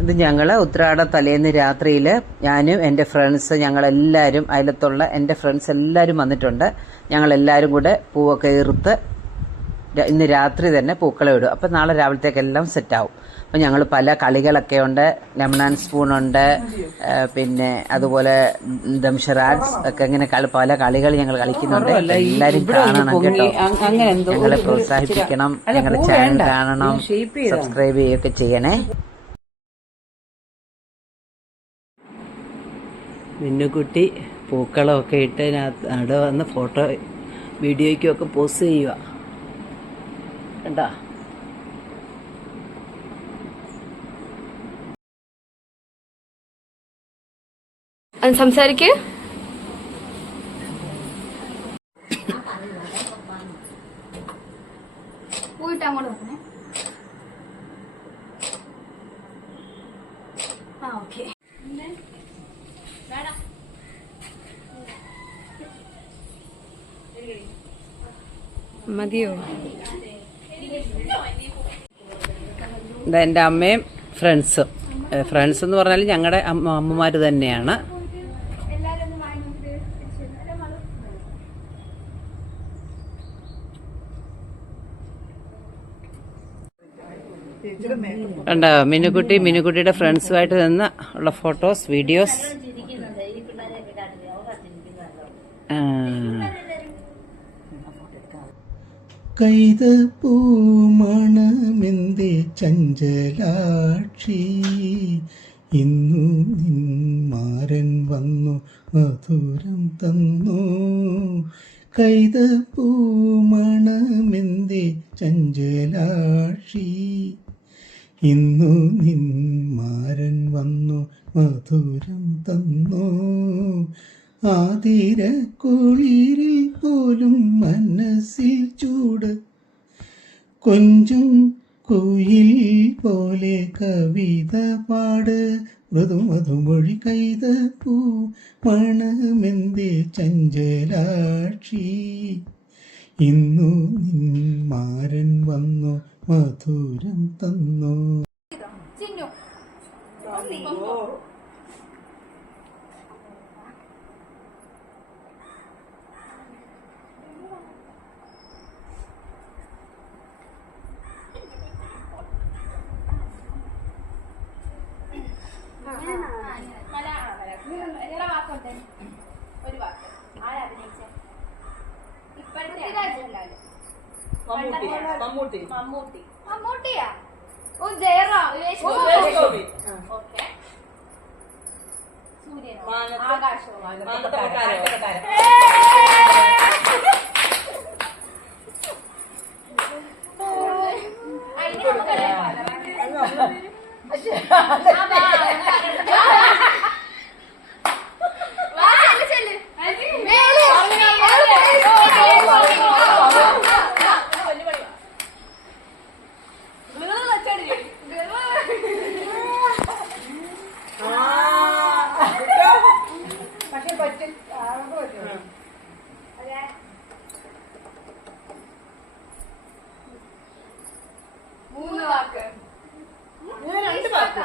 ഇത് ഞങ്ങൾ ഉത്രാട തലേന്ന് രാത്രിയിൽ ഞാനും എന്റെ ഫ്രണ്ട്സ് ഞങ്ങളെല്ലാവരും അയലത്തുള്ള എന്റെ ഫ്രണ്ട്സ് എല്ലാവരും വന്നിട്ടുണ്ട്. ഞങ്ങളെല്ലാവരും കൂടെ പൂവൊക്കെ ഇറുത്ത് ഇന്ന് രാത്രി തന്നെ പൂക്കളെ ഇടും. അപ്പം നാളെ രാവിലത്തേക്കെല്ലാം സെറ്റാവും അപ്പം ഞങ്ങൾ പല കളികളൊക്കെ ഉണ്ട്. ലെമൺ സ്പൂണുണ്ട് ആ, പിന്നെ അതുപോലെ ദംഷറാഡ്സ് ഒക്കെ ഇങ്ങനെ പല കളികൾ ഞങ്ങൾ കളിക്കുന്നുണ്ട്. എല്ലാവരും കാണണം കേട്ടോ. ഞങ്ങളെ പ്രോത്സാഹിപ്പിക്കണം. ഞങ്ങളുടെ ചാനൽ കാണണം. സബ്സ്ക്രൈബ് ചെയ്യുകയൊക്കെ ചെയ്യണേ. മിന്നുകുട്ടി പൂക്കളമൊക്കെ ഇട്ട് അവിടെ വന്ന് ഫോട്ടോ വീഡിയോയ്ക്കൊക്കെ പോസ്റ്റ് ചെയ്യുക. കണ്ടാ? സംസാരിക്ക്. പോയിട്ട് അങ്ങോട്ട് വരണേ മതിയോ? ഇത് എന്റെ അമ്മയും ഫ്രണ്ട്സും. ഫ്രണ്ട്സ് എന്ന് പറഞ്ഞാൽ ഞങ്ങളുടെ അമ്മ അമ്മമാർ തന്നെയാണ്. കണ്ടോ? മിനുക്കുട്ടി മിനുക്കുട്ടിയുടെ ഫ്രണ്ട്സുമായിട്ട് നിന്ന് ഉള്ള ഫോട്ടോസ് വീഡിയോസ്. ആ. കൈത പൂമണമെന്തേ ചഞ്ചലാക്ഷി? ഇന്നു നിന്മാരൻ വന്നു മധുരം തന്നു. കൈത പൂമണമെന്തേ ചഞ്ചലാക്ഷി? ഇന്നു നിന്മാരൻ വന്നു മധുരം തന്നു. ആതിര കുളിരിൽ പോലും മനസ്സിൽ ചൂട്. കൊഞ്ചും കുയിൽ പോലെ കവിത പാട്. മൃദുമധുമൊഴി കൈത പൂ മണമെന്തേ ചഞ്ചലാക്ഷി. ഇന്നു മാരൻ വന്നു മധുരം തന്നു. മമ്മൂട്ടി മമ്മൂട്ടി മമ്മൂട്ടി മമ്മൂട്ടിയാ ഓ ജയറാം വിവേക് ഗോപി. ഓക്കെ സൂര്യനോ ആകാശോ. അതിന് നമുക്കറിയാം മൂന്ന് വാക്ക് രണ്ട് വാക്ക്.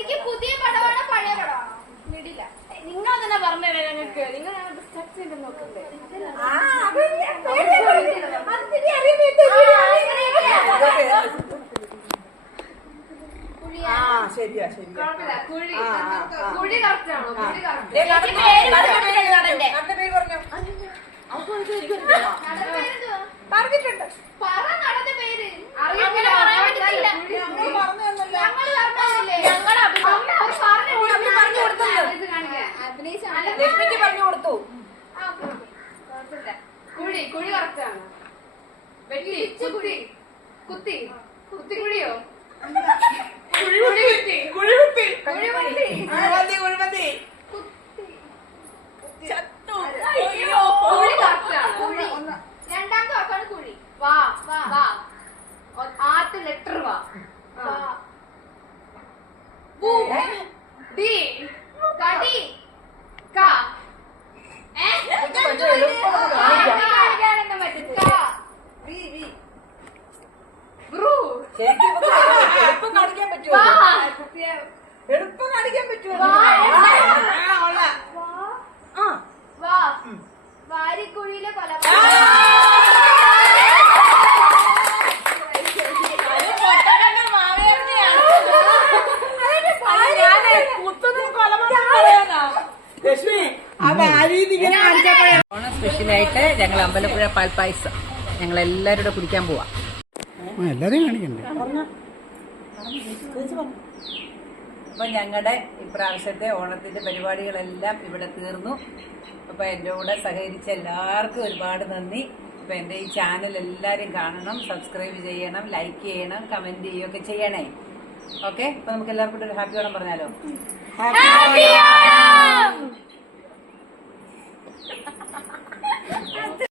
കുട്ടിക്ക് പുതിയ പടമാണോ പഴയ പടമാണോ. മിടില്ല നിങ്ങൾ തന്നെ പറഞ്ഞു തരാം ഞങ്ങൾക്ക് നിങ്ങൾ ശരിയാ പേര് പറഞ്ഞോ. പറഞ്ഞിട്ടുണ്ട്. പറ നടന്റെ പേര്. അറിയാൻ പറ്റില്ല ഞങ്ങൾ പറഞ്ഞു പറഞ്ഞു കൊടുത്തു. അഭി പറഞ്ഞു കൊടുത്തല്ലോ. ഇത് കാണിക്കാം. അഭിനയിച്ചാണ്. ലക്ഷ്മിക്ക് പറഞ്ഞു കൊടുത്തു ആ, ഓക്കേ, ഓക്കേ. കുഴപ്പമില്ല. കുഴി കുഴി കറക്റ്റാണ് വെട്ടി കുത്തി കുത്തി കുത്തി കുഴിയോ കുഴി കുത്തി കുഴി കുത്തി കുഴി കുത്തി കുഴിമതി കുഴിമതി കുത്തി ചത്തു അയ്യോ കുഴി കറക്റ്റാണ് കുഴി രണ്ടാമത്തെ വാക്കാണ് കുഴി വാ വാ വാ ഒ- ആദ്യത്തെ ലെറ്റർ വാ വാ വൂ ഡി കടി ക ഏ കുറച്ച് എളുപ്പമുള്ളത് കാണിക്കാം. V, V. ബ്രൂ ശരിക്കും ഇവക്ക് എളുപ്പം കാണിക്കാൻ പറ്റുമോ വാ എളുപ്പം കാണിക്കാൻ പറ്റുമോ? വാരിക്കുഴിയിലെ പല ഓണം സ്പെഷ്യലായിട്ട് ഞങ്ങൾ അമ്പലപ്പുഴ പാൽപ്പായസം. ഞങ്ങൾ എല്ലാവരും കൂടെ കുടിക്കാൻ പോവാം. എല്ലാരെയും കാണിക്കണ്ടേ? അപ്പൊ ഞങ്ങളുടെ ഇപ്രാവശ്യത്തെ ഓണത്തിന്റെ പരിപാടികളെല്ലാം ഇവിടെ തീർന്നു. അപ്പോൾ എന്റെ കൂടെ സഹകരിച്ച എല്ലാവർക്കും ഒരുപാട് നന്ദി. അപ്പോൾ എന്റെ ഈ ചാനൽ എല്ലാവരും കാണണം സബ്സ്ക്രൈബ് ചെയ്യണം ലൈക്ക് ചെയ്യണം കമന്റ് ചെയ്യുകയൊക്കെ ചെയ്യണേ. ഓക്കെ? അപ്പോൾ നമുക്ക് എല്ലാവർക്കും ഒരു ഹാപ്പി ഓണം പറഞ്ഞാലോ? ഹാപ്പി ഓണം!